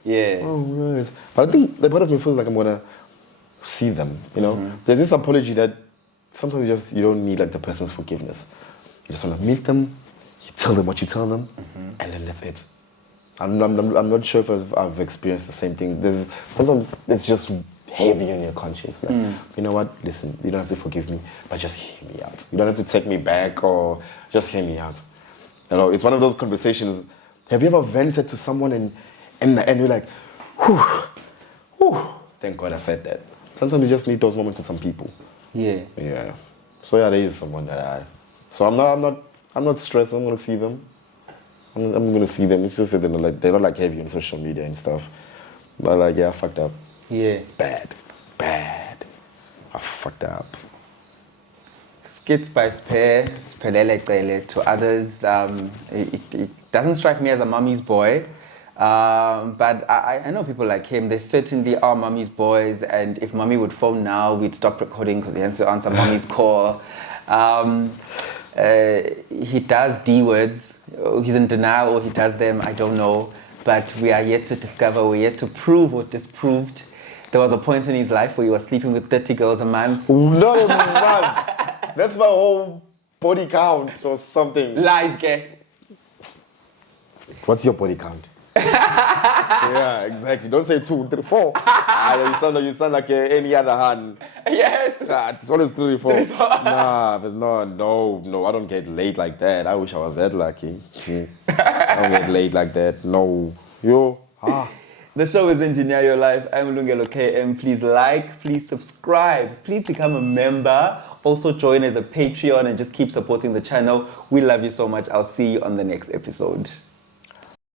Yeah. Oh, yes. But I think the part of me feels like I'm gonna see them. You know, there's this apology that sometimes you don't need like the person's forgiveness. You just want to meet them, you tell them what you tell them, and then that's it. I'm not sure if I've experienced the same thing. Sometimes it's just heavy on your conscience. Like, you know what? Listen, you don't have to forgive me, but just hear me out. You don't have to take me back or just hear me out. You know, it's one of those conversations. Have you ever vented to someone and you're like, whew, thank God I said that. Sometimes you just need those moments with some people. Yeah. So yeah, there is someone that So I'm not stressed. I'm gonna see them. I'm gonna see them. It's just that they're not like heavy on social media and stuff. But like, yeah, I fucked up. Yeah. Bad. I fucked up. Skits by Spare, Spelele to others. It doesn't strike me as a mommy's boy. But I know people like him. They certainly are mommy's boys, and if mommy would phone now, we'd stop recording because he has to answer mommy's call. He does D words. He's in denial or he does them, I don't know. But we are yet to discover, we're yet to prove or disproved. There was a point in his life where he was sleeping with 30 girls a month. Not a month. That's my whole body count or something. Lies, gay. What's your body count? Yeah, exactly. Don't say 2, 3, 4. You sound like any other hand. Yes. It's always 3, 4. Nah, but no, I don't get laid like that. I wish I was that lucky. Don't get laid like that. No. Yo. The show is Engineer Your Life. I'm Lungelo KM. Please like, please subscribe, please become a member. Also join as a Patreon and just keep supporting the channel. We love you so much. I'll see you on the next episode.